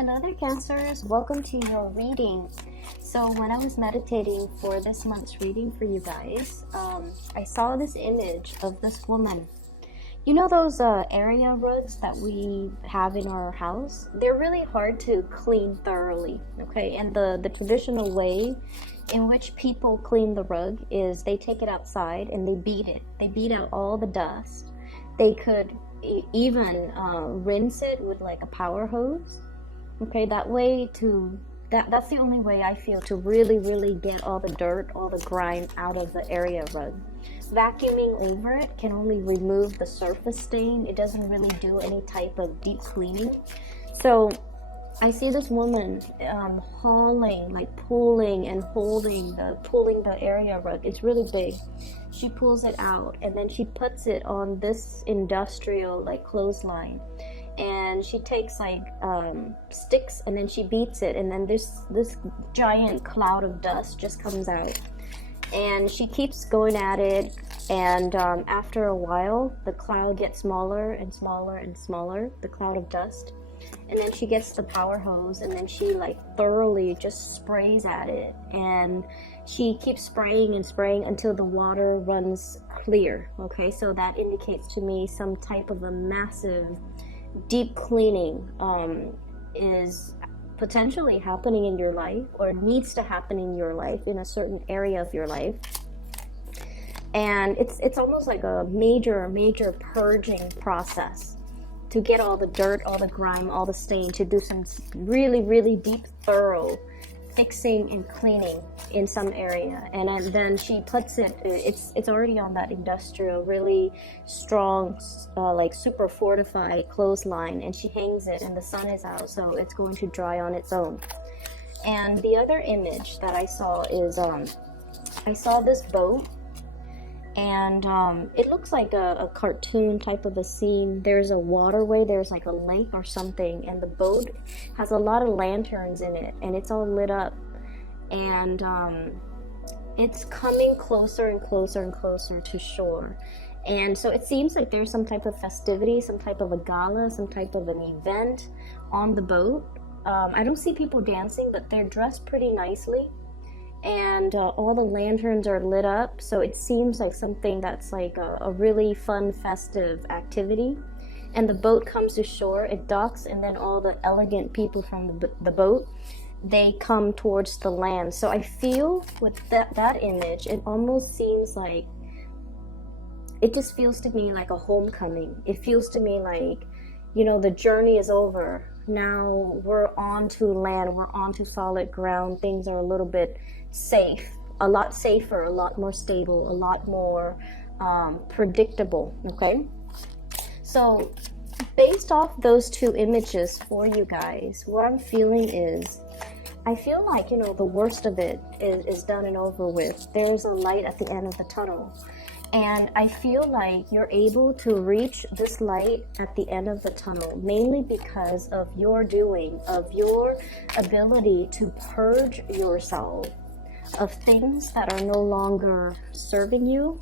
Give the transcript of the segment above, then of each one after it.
Hello there, Cancers. Welcome to your reading. So when I was meditating for this month's reading for you guys, I saw this image of this woman. You know those area rugs that we have in our house? They're really hard to clean thoroughly, okay? And the traditional way in which people clean the rug is they take it outside and they beat it. They beat out all the dust. They could even rinse it with like a power hose. Okay, that's the only way I feel to really get all the dirt, all the grime out of the area rug. Vacuuming over it can only remove the surface stain. It doesn't really do any type of deep cleaning. So I see this woman hauling, like pulling and pulling the area rug. It's really big. She pulls it out and then she puts it on this industrial like clothesline. And she takes like sticks and then she beats it, and then this giant cloud of dust just comes out, and she keeps going at it, and after a while the cloud gets smaller and smaller and smaller, the cloud of dust, and then she gets the power hose and then she like thoroughly just sprays at it, and she keeps spraying and spraying until the water runs clear. Okay, so that indicates to me some type of a massive deep cleaning is potentially happening in your life, or needs to happen in your life, in a certain area of your life. And it's almost like a major purging process to get all the dirt, all the grime, all the stain, to do some really deep, thorough fixing and cleaning in some area. And then she puts it's already on that industrial really strong like super fortified clothesline, and she hangs it, and the sun is out, so it's going to dry on its own. And the other image that I saw is I saw this boat, and it looks like a cartoon type of a scene. There's a waterway, there's like a lake or something, and the boat has a lot of lanterns in it, and it's all lit up, and it's coming closer and closer and closer to shore. And so it seems like there's some type of festivity, some type of a gala, some type of an event on the boat. I don't see people dancing, but they're dressed pretty nicely, and all the lanterns are lit up, so it seems like something that's like a really fun festive activity. And the boat comes to shore, it docks, and then all the elegant people from the boat, they come towards the land. So I feel with that image, it almost seems like, it just feels to me like a homecoming. It feels to me like, you know, the journey is over. Now we're on to land, we're on to solid ground. Things are a little bit safe, a lot safer, a lot more stable, a lot more predictable. Okay, so based off those two images for you guys, what I'm feeling is, I feel like, you know, the worst of it is done and over with. There's a light at the end of the tunnel. And I feel like you're able to reach this light at the end of the tunnel, mainly because of your doing, of your ability to purge yourself of things that are no longer serving you,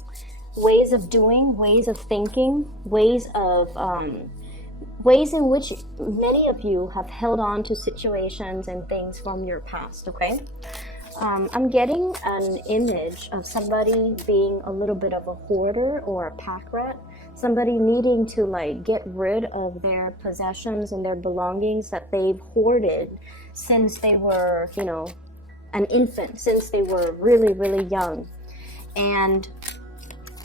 ways of doing, ways of thinking, ways in which many of you have held on to situations and things from your past. Okay, I'm getting an image of somebody being a little bit of a hoarder or a pack rat, somebody needing to like get rid of their possessions and their belongings that they've hoarded since they were, you know, an infant, since they were really young. And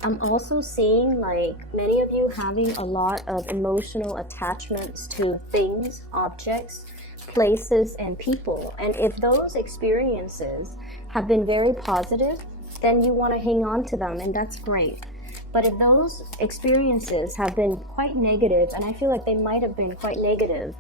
I'm also seeing like many of you having a lot of emotional attachments to things, objects, places, and people. And if those experiences have been very positive, then you want to hang on to them, and that's great. But if those experiences have been quite negative, and I feel like they might have been quite negative,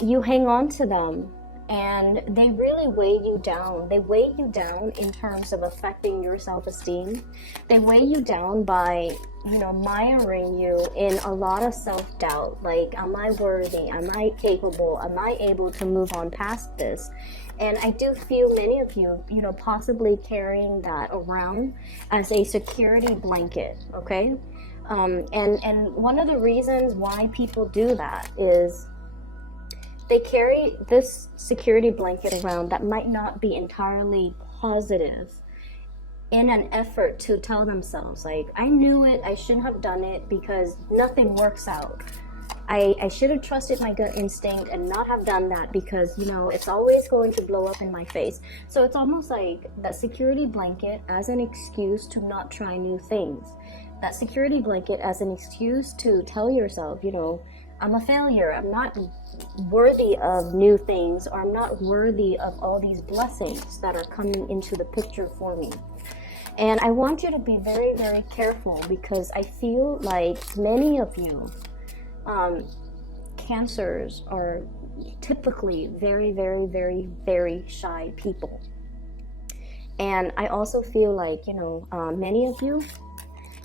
you hang on to them, and they really weigh you down. They weigh you down in terms of affecting your self-esteem. They weigh you down by, you know, miring you in a lot of self-doubt. Like, am I worthy? Am I capable? Am I able to move on past this? And I do feel many of you, you know, possibly carrying that around as a security blanket, okay? And one of the reasons why people do that is they carry this security blanket around that might not be entirely positive, in an effort to tell themselves, like, I knew it, I shouldn't have done it because nothing works out. I should have trusted my gut instinct and not have done that because, you know, it's always going to blow up in my face. So it's almost like that security blanket as an excuse to not try new things. That security blanket as an excuse to tell yourself, you know, I'm a failure, I'm not worthy of new things, or I'm not worthy of all these blessings that are coming into the picture for me. And I want you to be very, very careful, because I feel like many of you, Cancers are typically very, very, very, very shy people. And I also feel like, you know, many of you,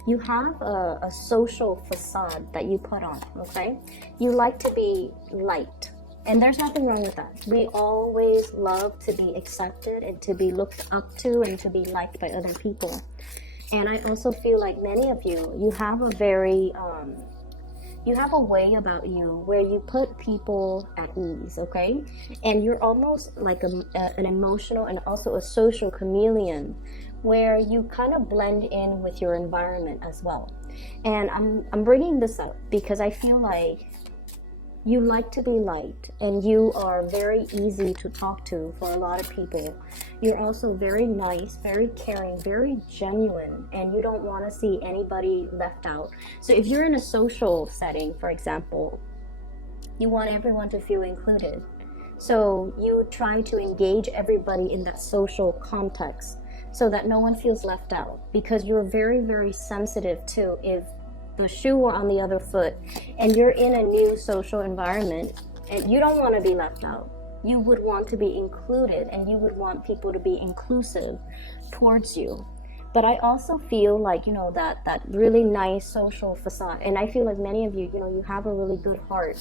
you have a social facade that you put on, okay? You like to be liked, and there's nothing wrong with that. We always love to be accepted and to be looked up to and to be liked by other people. And I also feel like many of you, you have a very, you have a way about you where you put people at ease, okay? And you're almost like an emotional and also a social chameleon, where you kind of blend in with your environment as well. And I'm bringing this up because I feel like you like to be liked, and you are very easy to talk to for a lot of people. You're also very nice, very caring, very genuine, and you don't want to see anybody left out. So if you're in a social setting, for example, you want everyone to feel included. So you try to engage everybody in that social context so that no one feels left out, because you're very, very sensitive to if the shoe were on the other foot and you're in a new social environment and you don't want to be left out. You would want to be included, and you would want people to be inclusive towards you. But I also feel like, you know, that really nice social facade, and I feel like many of you, you know, you have a really good heart,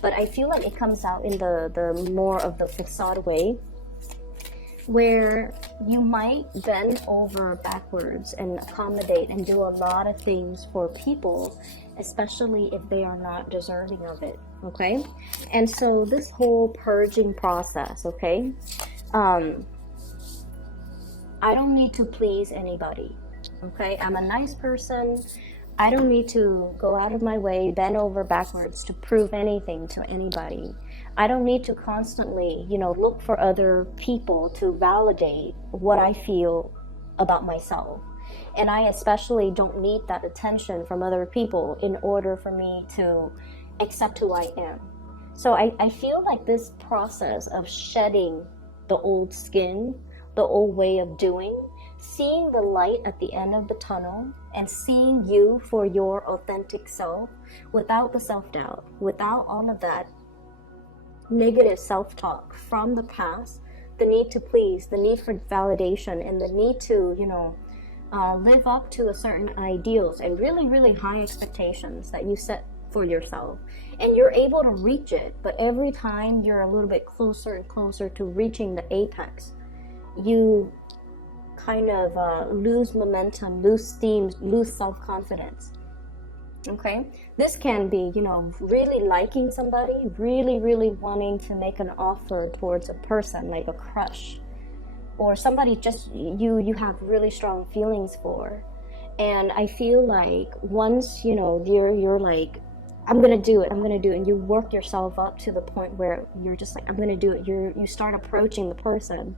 but I feel like it comes out in the more of the facade way, where you might bend over backwards and accommodate and do a lot of things for people, especially if they are not deserving of it, okay? And so this whole purging process, okay, I don't need to please anybody, okay? I'm a nice person. I don't need to go out of my way, bend over backwards to prove anything to anybody. I don't need to constantly, you know, look for other people to validate what I feel about myself. And I especially don't need that attention from other people in order for me to accept who I am. So I feel like this process of shedding the old skin, the old way of doing, seeing the light at the end of the tunnel, and seeing you for your authentic self without the self-doubt, without all of that negative self-talk from the past, the need to please, the need for validation, and the need to, you know, live up to a certain ideals and really, really high expectations that you set for yourself. And you're able to reach it, but every time you're a little bit closer and closer to reaching the apex, you kind of lose momentum, lose steam, lose self-confidence. Okay, this can be, you know, really liking somebody, really, really wanting to make an offer towards a person, like a crush, or somebody just you have really strong feelings for. And I feel like once, you know, you're like, I'm gonna do it, and you work yourself up to the point where you're just like, I'm gonna do it. You start approaching the person.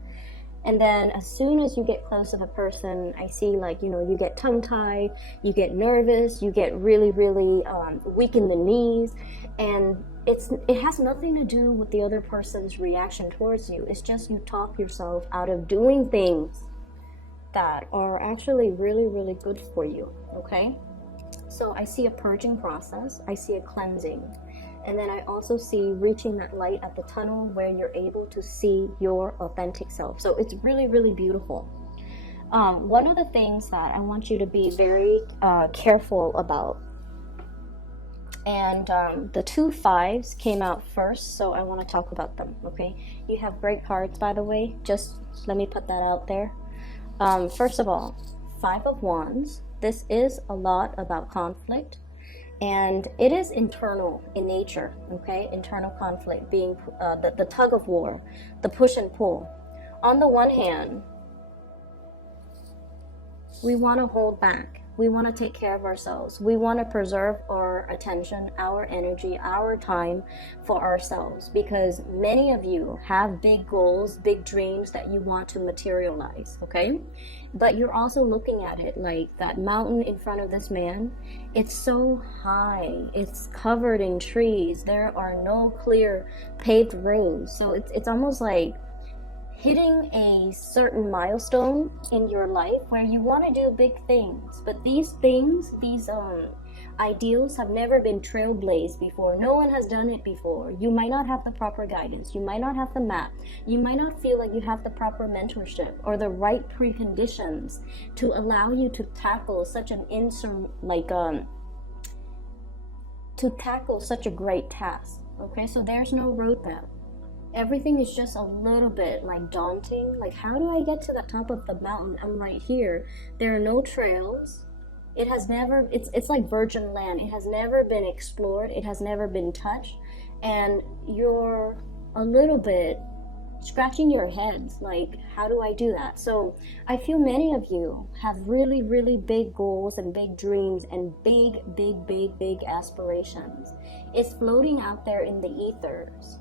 And then as soon as you get close to the person, I see, like, you know, you get tongue-tied, you get nervous, you get really, really weak in the knees. And it has nothing to do with the other person's reaction towards you. It's just you talk yourself out of doing things that are actually really, really good for you, okay? So I see a purging process, I see a cleansing. And then I also see reaching that light at the tunnel where you're able to see your authentic self. So it's really, really beautiful. One of the things that I want you to be very careful about, and the 2 5s came out first, so I want to talk about them, okay? You have great cards, by the way. Just let me put that out there. First of all, 5 of Wands. This is a lot about conflict. And it is internal in nature, okay? Internal conflict being the tug of war, the push and pull. On the one hand, we want to hold back. We want to take care of ourselves. We want to preserve our attention, our energy, our time for ourselves, because many of you have big goals, big dreams that you want to materialize, okay? But you're also looking at it like that mountain in front of this man. It's so high. It's covered in trees. There are no clear paved roads. So it's almost like hitting a certain milestone in your life where you want to do big things, but these things, these ideals have never been trailblazed before. No one has done it before. You might not have the proper guidance. You might not have the map. You might not feel like you have the proper mentorship or the right preconditions to allow you to tackle such an to tackle such a great task. Okay, so there's no roadmap. Everything is just a little bit like daunting. Like, how do I get to the top of the mountain? I'm right here. There are no trails. It has never, it's like virgin land. It has never been explored. It has never been touched. And you're a little bit scratching your heads like, how do I do that? So I feel many of you have really, really big goals and big dreams and big aspirations. It's floating out there in the ethers.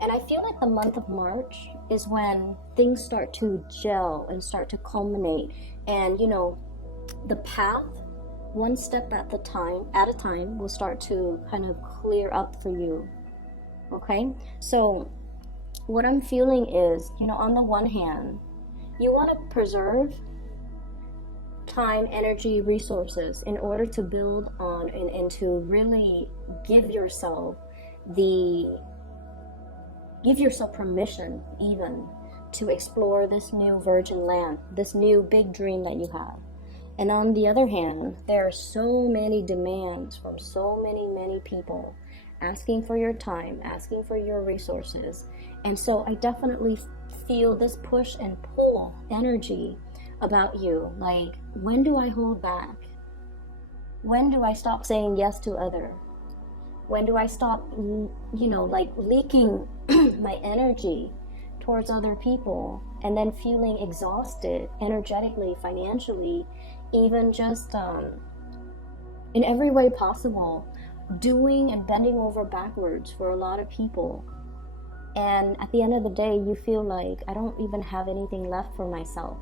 And I feel like the month of March is when things start to gel and start to culminate. And, you know, the path, one step at a time, will start to kind of clear up for you. Okay? So what I'm feeling is, you know, on the one hand, you want to preserve time, energy, resources in order to build on and to really give yourself permission even to explore this new virgin land, this new big dream that you have. And on the other hand, there are so many demands from so many people asking for your time, asking for your resources. And so I definitely feel this push and pull energy about you. Like, when do I hold back? When do I stop saying yes to other? When do I stop, like leaking my energy towards other people and then feeling exhausted energetically, financially, even just in every way possible, doing and bending over backwards for a lot of people. And at the end of the day, you feel like I don't even have anything left for myself.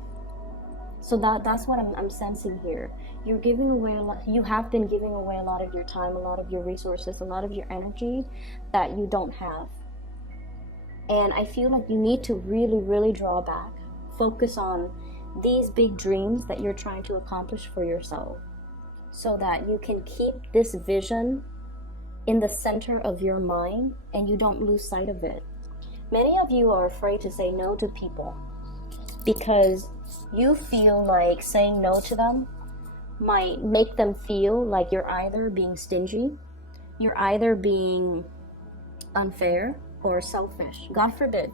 So that's what I'm sensing here. You're giving away a lot. You have been giving away a lot of your time, a lot of your resources, a lot of your energy that you don't have. And I feel like you need to really draw back. Focus on these big dreams that you're trying to accomplish for yourself, so that you can keep this vision in the center of your mind and you don't lose sight of it. Many of you are afraid to say no to people because you feel like saying no to them might make them feel like you're either being stingy, you're either being unfair or selfish. God forbid.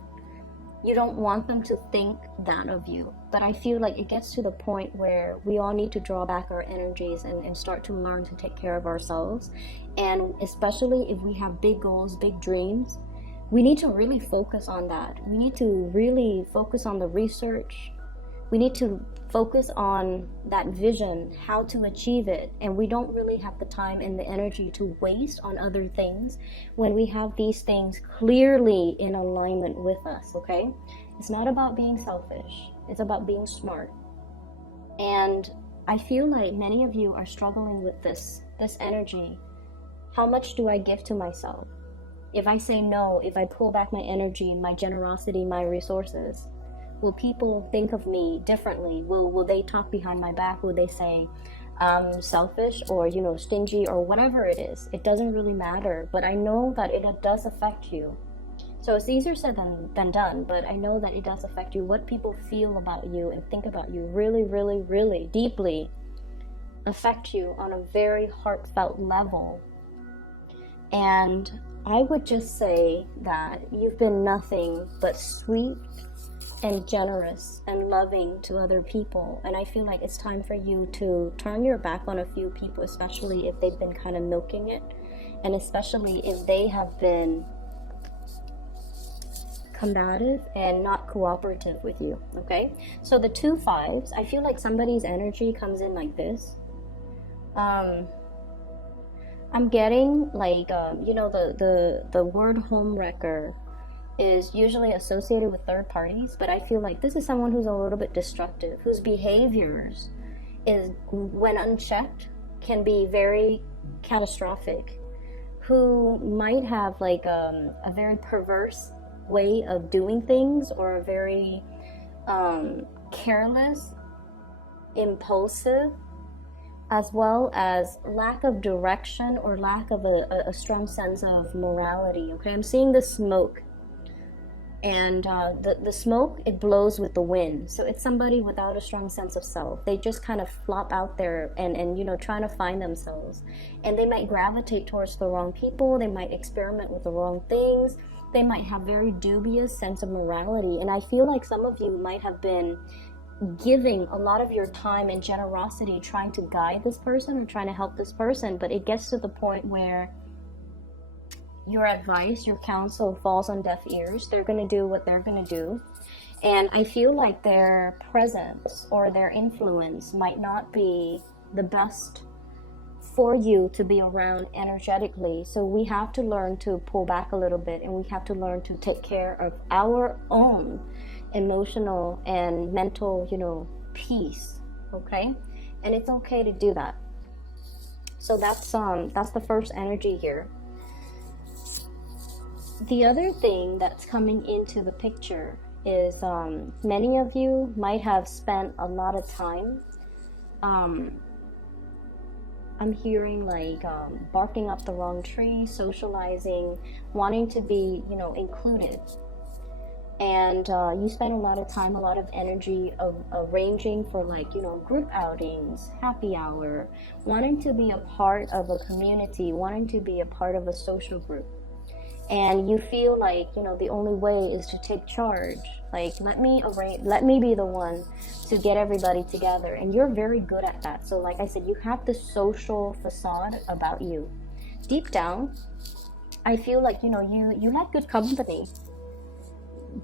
You don't want them to think that of you. But I feel like it gets to the point where we all need to draw back our energies and start to learn to take care of ourselves. And especially if we have big goals, big dreams, we need to really focus on that. We need to really focus on the research. We need to focus on that vision, how to achieve it. And we don't really have the time and the energy to waste on other things when we have these things clearly in alignment with us, okay? It's not about being selfish. It's about being smart. And I feel like many of you are struggling with this energy. How much do I give to myself? If I say no, if I pull back my energy, my generosity, my resources, will people think of me differently? Will they talk behind my back? Will they say I'm selfish or, stingy or whatever it is? It doesn't really matter, but I know that it does affect you. So it's easier said than done, but I know that it does affect you. What people feel about you and think about you really deeply affect you on a very heartfelt level. And I would just say that you've been nothing but sweet, and generous and loving to other people. And I feel like it's time for you to turn your back on a few people, especially if they've been kind of milking it, and especially if they have been combative and not cooperative with you. Okay, so the 2 5s, I feel like somebody's energy comes in like this. I'm getting like you know, the word homewrecker is usually associated with third parties, but I feel like this is someone who's a little bit destructive, whose behaviors is, when unchecked, can be very catastrophic, who might have like a very perverse way of doing things, or a very careless, impulsive, as well as lack of direction or lack of a strong sense of morality. Okay, I'm seeing the smoke, and the smoke, it blows with the wind. So it's somebody without a strong sense of self. They just kind of flop out there and you know, trying to find themselves, and they might gravitate towards the wrong people. They might experiment with the wrong things. They might have very dubious sense of morality. And I feel like some of you might have been giving a lot of your time and generosity trying to guide this person or trying to help this person, but it gets to the point where your advice, your counsel falls on deaf ears. They're going to do what they're going to do, and I feel like their presence or their influence might not be the best for you to be around energetically. So we have to learn to pull back a little bit, and we have to learn to take care of our own emotional and mental, you know, peace. Okay, and it's okay to do that. So that's the first energy here. The other thing that's coming into the picture is many of you might have spent a lot of time, I'm hearing like barking up the wrong tree, socializing, wanting to be, you know, included. And you spend a lot of time, a lot of energy arranging for, like, you know, group outings, happy hour, wanting to be a part of a community, wanting to be a part of a social group. And you feel like, you know, the only way is to take charge. Like, let me be the one to get everybody together. And you're very good at that. So like I said, you have this social facade about you. Deep down, I feel like, you know, you like good company.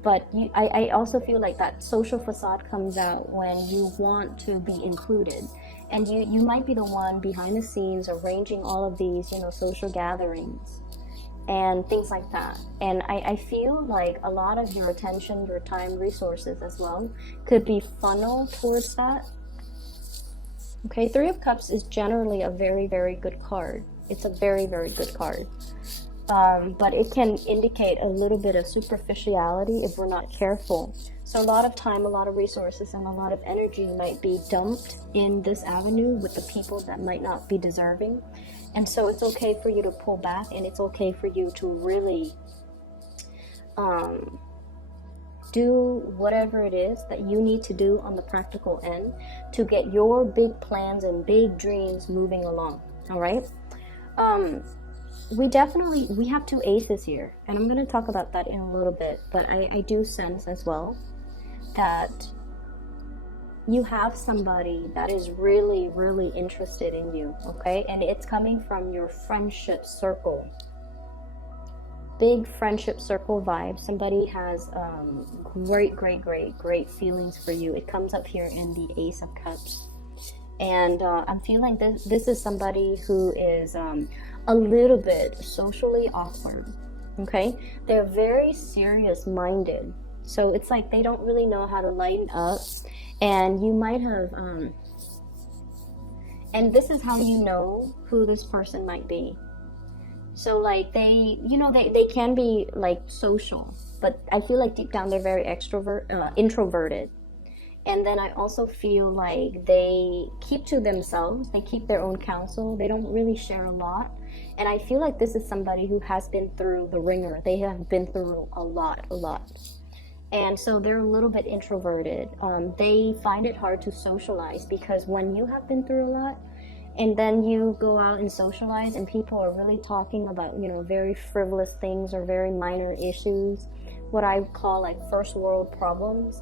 But I also feel like that social facade comes out when you want to be included. And you might be the one behind the scenes arranging all of these, you know, social gatherings and things like that. And I feel like a lot of your attention, your time, resources as well could be funneled towards that. Okay, Three of Cups is generally a very, very good card. It's a very, very good card. But it can indicate a little bit of superficiality if we're not careful. So a lot of time, a lot of resources, and a lot of energy might be dumped in this avenue with the people that might not be deserving. And so it's okay for you to pull back, and it's okay for you to really do whatever it is that you need to do on the practical end to get your big plans and big dreams moving along. All right. We have two aces here, and I'm going to talk about that in a little bit, but I do sense as well that you have somebody that is really, really interested in you, okay? And it's coming from your friendship circle. Big friendship circle vibe. Somebody has great feelings for you. It comes up here in the Ace of Cups. And I'm feeling this is somebody who is a little bit socially awkward, okay? They're very serious minded. So it's like they don't really know how to lighten up. And you might have, and this is how you know who this person might be. So like they can be like social, but I feel like deep down they're very introverted. And then I also feel like they keep to themselves. They keep their own counsel. They don't really share a lot. And I feel like this is somebody who has been through the ringer. They have been through a lot. And so they're a little bit introverted. They find it hard to socialize because when you have been through a lot and then you go out and socialize and people are really talking about, you know, very frivolous things or very minor issues, what I call like first world problems,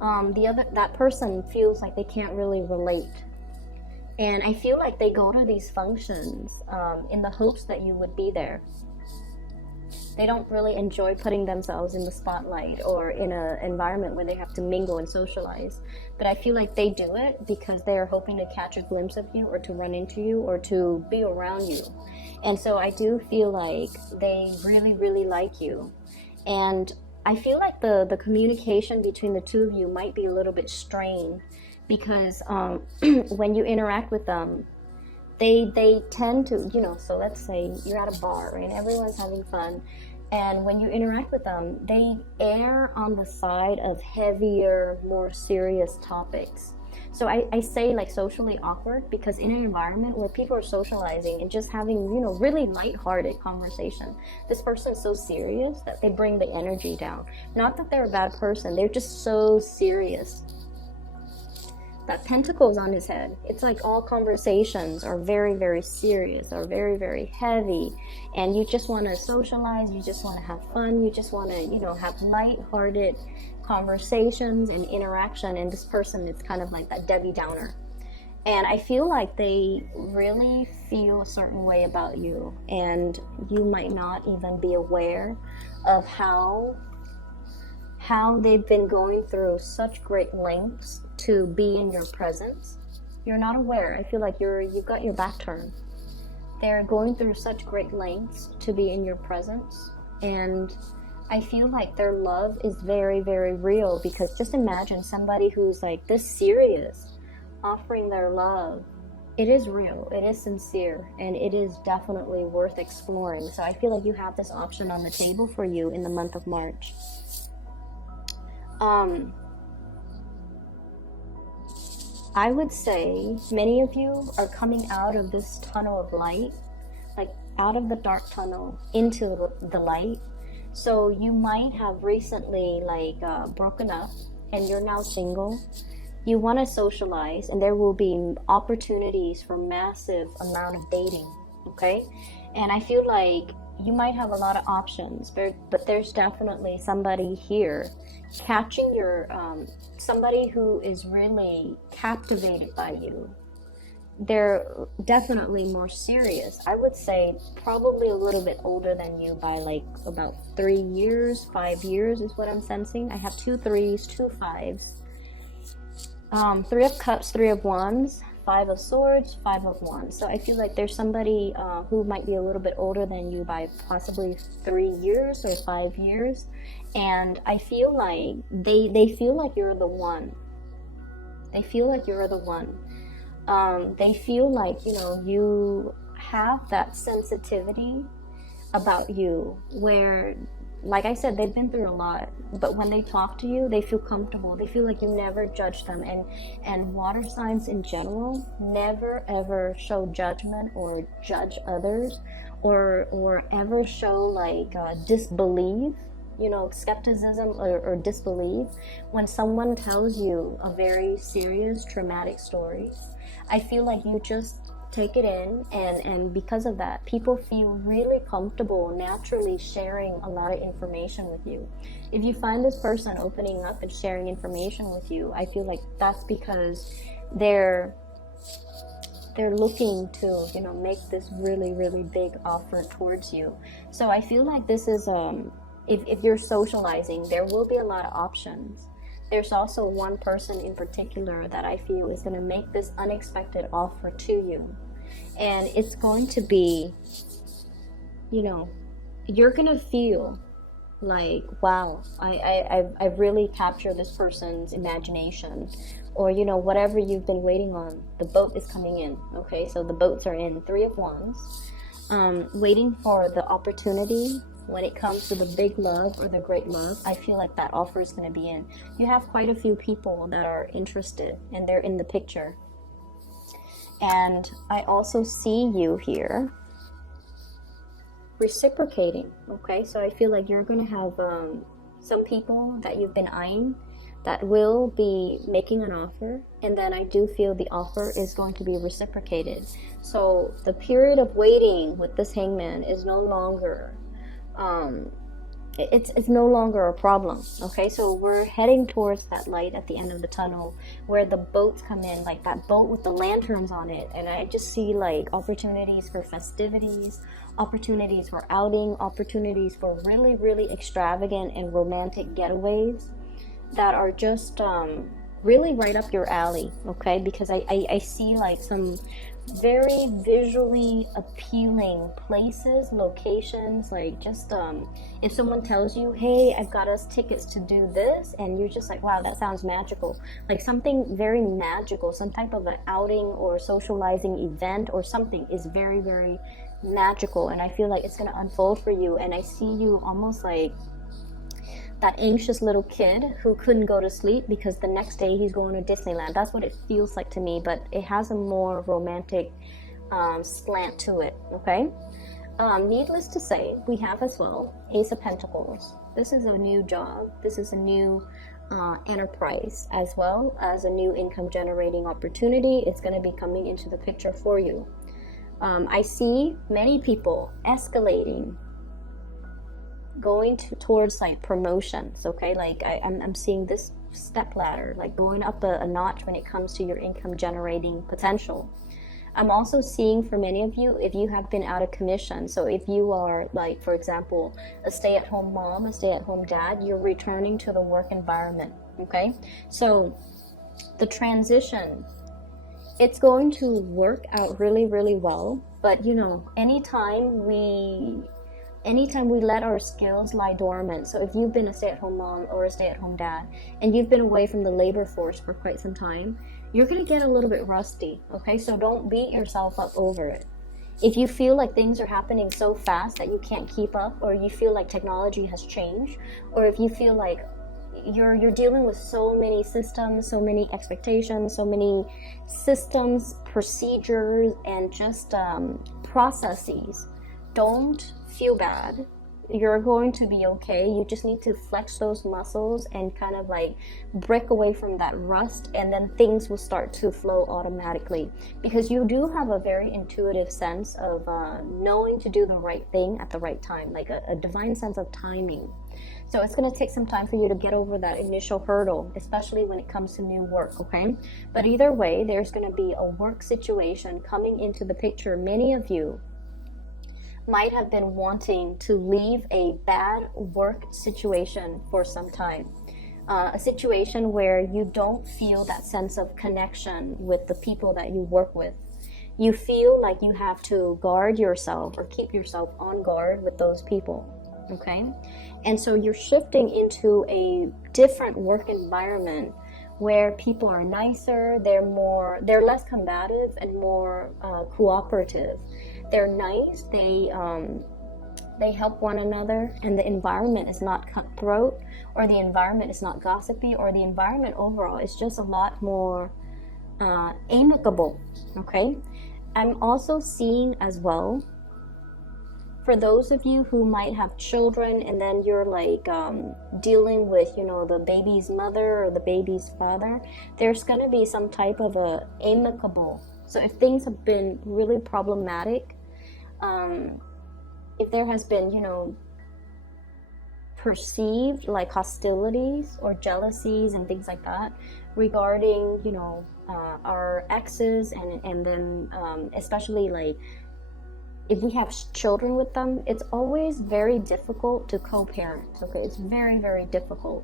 that person feels like they can't really relate. And I feel like they go to these functions in the hopes that you would be there. They don't really enjoy putting themselves in the spotlight or in an environment where they have to mingle and socialize. But I feel like they do it because they are hoping to catch a glimpse of you, or to run into you, or to be around you. And so I do feel like they really, really like you. And I feel like the communication between the two of you might be a little bit strained, because when you interact with them, they tend to, so let's say you're at a bar, right, and everyone's having fun, and when you interact with them, they err on the side of heavier, more serious topics. So I say like socially awkward, because in an environment where people are socializing and just having, really lighthearted conversation, this person's so serious that they bring the energy down. Not that they're a bad person, they're just so serious. That pentacles on his head, it's like all conversations are very, very serious, or very, very heavy, and you just want to socialize, you just want to have fun, you just want to, have light-hearted conversations and interaction, and this person is kind of like that Debbie Downer. And I feel like they really feel a certain way about you, and you might not even be aware of how they've been going through such great lengths to be in your presence. You're not aware. I feel like you've got your back turned. They're going through such great lengths to be in your presence, and I feel like their love is very, very real, because just imagine somebody who's like this serious offering their love. It is real, it is sincere, and it is definitely worth exploring. So I feel like you have this option on the table for you in the month of March. I would say many of you are coming out of this tunnel of light, like out of the dark tunnel into the light. So you might have recently broken up and you're now single. You want to socialize, and there will be opportunities for massive amount of dating, okay? And I feel like you might have a lot of options, but there's definitely somebody here catching your somebody who is really captivated by you. They're definitely more serious. I would say probably a little bit older than you by like about 3 years, 5 years is what I'm sensing. I have 2 3s, 2 5s, 3 of cups, 3 of wands, 5 of swords, 5 of wands. So I feel like there's somebody who might be a little bit older than you by possibly 3 years or 5 years. And I feel like they feel like you're the one. They feel like you're the one. They feel like, you have that sensitivity about you where, like I said, they've been through a lot, but when they talk to you, they feel comfortable. They feel like you never judge them. And water signs in general never ever show judgment or judge others, or ever show disbelief, skepticism or disbelief. When someone tells you a very serious traumatic story, I feel like you just take it in, and because of that, people feel really comfortable naturally sharing a lot of information with you. If you find this person opening up and sharing information with you, I feel like that's because they're looking to make this really, really big offer towards you. So I feel like this is if you're socializing, there will be a lot of options. There's also one person in particular that I feel is going to make this unexpected offer to you. And it's going to be, you're going to feel like, wow, I've really captured this person's imagination. Or, whatever you've been waiting on, the boat is coming in. Okay, so the boats are in. 3 of wands. Waiting for the opportunity. When it comes to the big love or the great love, I feel like that offer is going to be in. You have quite a few people that are interested, and they're in the picture. And I also see you here reciprocating, okay? So I feel like you're going to have some people that you've been eyeing that will be making an offer, and then I do feel the offer is going to be reciprocated. So the period of waiting with this hangman is no longer it's no longer a problem. Okay, so we're heading towards that light at the end of the tunnel, where the boats come in, like that boat with the lanterns on it. And I just see like opportunities for festivities, opportunities for outing, opportunities for really, really extravagant and romantic getaways that are just really right up your alley. Okay, because I see like some very visually appealing places, locations, like just if someone tells you, hey, I've got us tickets to do this, and you're just like, wow, that sounds magical, like something very magical, some type of an outing or socializing event or something is very, very magical, and I feel like it's going to unfold for you. And I see you almost like that anxious little kid who couldn't go to sleep because the next day he's going to Disneyland. That's what it feels like to me, but it has a more romantic slant to it. Okay, needless to say, we have as well Ace of Pentacles. This is a new job, this is a new enterprise, as well as a new income generating opportunity. It's going to be coming into the picture for you. I see many people escalating, going towards like promotions. Okay, like I'm seeing this step ladder, like going up a notch when it comes to your income generating potential. I'm also seeing for many of you, if you have been out of commission, so if you are like, for example, a stay-at-home mom, a stay-at-home dad, you're returning to the work environment. Okay, so the transition, it's going to work out really, really well. But you know, anytime we let our skills lie dormant, so if you've been a stay-at-home mom or a stay-at-home dad and you've been away from the labor force for quite some time, you're going to get a little bit rusty. Okay, so don't beat yourself up over it. If you feel like things are happening so fast that you can't keep up, or you feel like technology has changed, or if you feel like you're dealing with so many systems, so many expectations, so many systems, procedures, and just processes, don't feel bad. You're going to be okay. You just need to flex those muscles and kind of like break away from that rust, and then things will start to flow automatically, because you do have a very intuitive sense of knowing to do the right thing at the right time, like a divine sense of timing. So it's going to take some time for you to get over that initial hurdle, especially when it comes to new work. Okay, but either way, there's going to be a work situation coming into the picture. Many of you might have been wanting to leave a bad work situation for some time. A situation where you don't feel that sense of connection with the people that you work with. You feel like you have to guard yourself or keep yourself on guard with those people. Okay? And so you're shifting into a different work environment where people are nicer, they're less combative and more cooperative. They're nice, they help one another, and the environment is not cutthroat, or the environment is not gossipy, or the environment overall is just a lot more amicable. Okay, I'm also seeing as well, for those of you who might have children and then you're like dealing with, you know, the baby's mother or the baby's father, there's going to be some type of a amicable. So if things have been really problematic, if there has been, you know, perceived like hostilities or jealousies and things like that regarding, you know, our exes, and then especially like if we have children with them, it's always very difficult to co-parent. Okay, it's very, very difficult.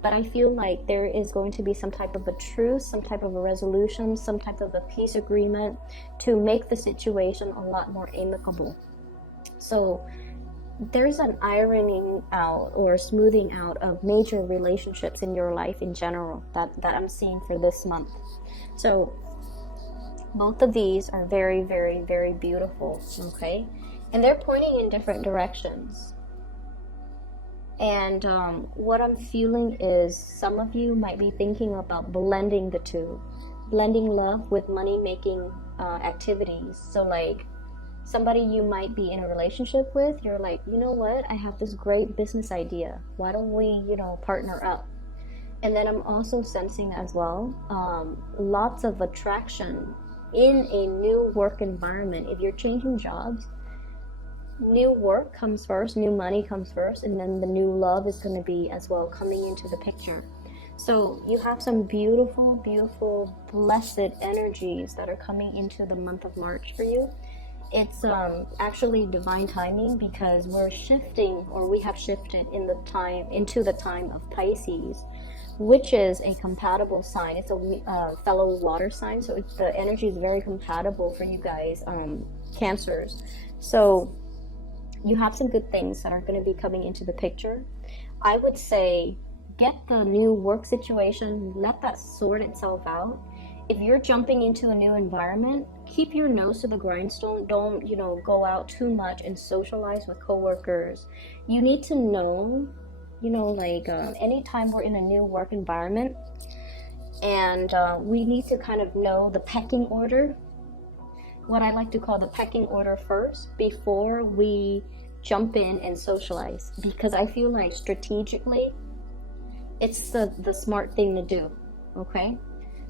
But I feel like there is going to be some type of a truce, some type of a resolution, some type of a peace agreement to make the situation a lot more amicable. So there's an ironing out or smoothing out of major relationships in your life in general that I'm seeing for this month. So both of these are very, very, very beautiful, okay? And they're pointing in different directions. And what I'm feeling is some of you might be thinking about blending the two. Blending love with money-making activities. So like somebody you might be in a relationship with, you're like, you know what? I have this great business idea. Why don't we, you know, partner up? And then I'm also sensing as well, lots of attraction in a new work environment. If you're changing jobs, new work comes first, new money comes first, and then the new love is going to be as well coming into the picture. So you have some beautiful, beautiful, blessed energies that are coming into the month of March for you. It's actually divine timing, because we're shifting, or we have shifted into the time of Pisces, which is a compatible sign. It's a fellow water sign, so the energy is very compatible for you guys, Cancers. So you have some good things that are going to be coming into the picture. I would say get the new work situation, let that sort itself out. If you're jumping into a new environment, keep your nose to the grindstone. Don't, go out too much and socialize with coworkers. You need to know, anytime we're in a new work environment, and we need to kind of know the pecking order, what I like to call the pecking order first, before we jump in and socialize. Because I feel like strategically, it's the smart thing to do, okay?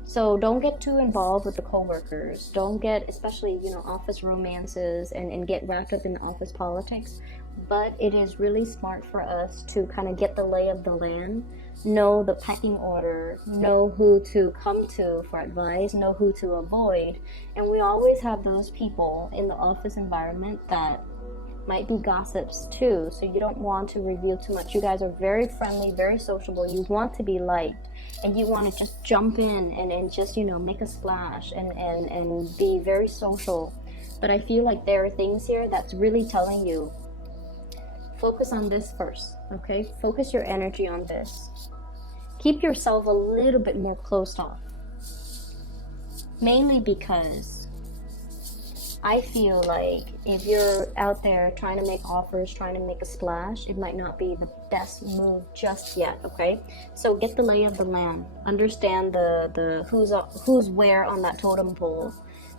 So don't get too involved with the coworkers. Don't get, especially, office romances and get wrapped up in office politics. But it is really smart for us to kind of get the lay of the land, know the pecking order, know who to come to for advice, know who to avoid. And we always have those people in the office environment that might be gossips too, so you don't want to reveal too much. You guys are very friendly, very sociable. You want to be liked, and you want to just jump in and just, make a splash and be very social. But I feel like there are things here that's really telling you, focus on this first, okay? Focus your energy on this. Keep yourself a little bit more closed off. Mainly because I feel like if you're out there trying to make offers, trying to make a splash, it might not be the best move just yet, okay? So get the lay of the land. Understand the who's where on that totem pole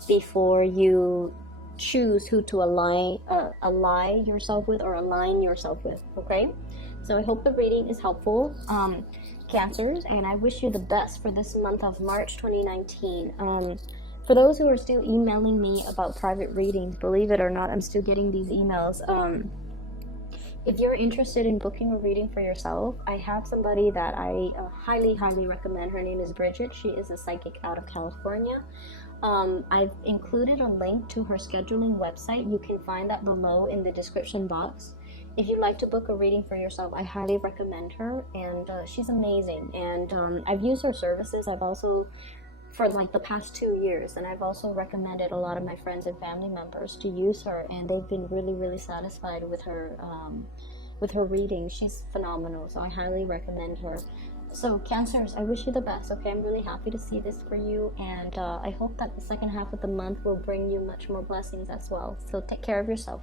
before you choose who to ally yourself with or align yourself with, okay? So I hope the reading is helpful, Cancers, and I wish you the best for this month of March 2019. For those who are still emailing me about private readings, believe it or not, I'm still getting these emails. If you're interested in booking a reading for yourself, I have somebody that I highly, highly recommend. Her name is Bridget. She is a psychic out of California. I've included a link to her scheduling website. You can find that below in the description box. If you'd like to book a reading for yourself, I highly recommend her, and she's amazing. And I've used her services. I've also, for like the past 2 years, and I've also recommended a lot of my friends and family members to use her, and they've been really, really satisfied with her reading. She's phenomenal, so I highly recommend her. So Cancers, I wish you the best, okay? I'm really happy to see this for you, and I hope that the second half of the month will bring you much more blessings as well. So take care of yourself.